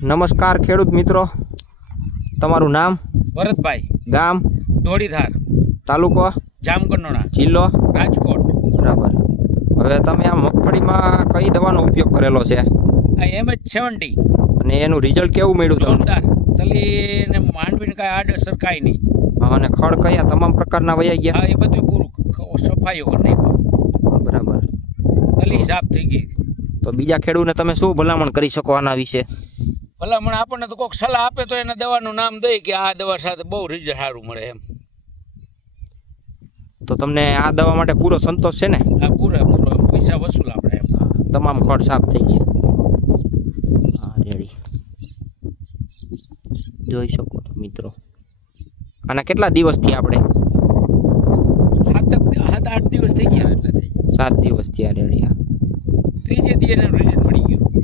નમસ્કાર ખેડૂત મિત્રો, તમારું નામ? ભરતભાઈ, ગામ? ધોળીધાર, તાલુકો? જામકંડોરણા, જિલ્લો? રાજકોટ. બરાબર. હવે તમે આ મગફળીમાં કઈ દવાનો ઉપયોગ કરેલો છે આ MH70 અને એનું રિઝલ્ટ કેવું મળ્યું તમને? જોરદાર. તલી ને માંડવીને કાંઈ આડઅસર કાંઈ નહીં. અને ખડ કયા તમામ પ્રકારના વયા ગયા? હા, એ બધું પૂરું સફાઈઓ કરી નાખ્યો. બરાબર. તલી સાફ થઈ ગઈ. તો બીજા ખેડૂતને તમે શું ભલામણ કરી શકો આના વિશે? ભલામણ આપણને તો કોઈક સલાહ આપે તો એને દવાનું નામ દઈ કે આ દવા સાથે બહુ રિઝલ્ટ સારું મળે એમ. તો તમને આ દવા માટે પૂરો સંતોષ છે ને? આ પૂરો પૈસા વસૂલ આપણે એમ. તમામ ખડ સાફ થઈ ગયા. હા, રેડી. જોઈ શકો છો મિત્રો. આના કેટલા દિવસથી આપણે? 7-8 દિવસ થઈ ગયા. 7 દિવસથી આ રેડી. ત્રીજે દી એને રિઝલ્ટ મળી ગયું.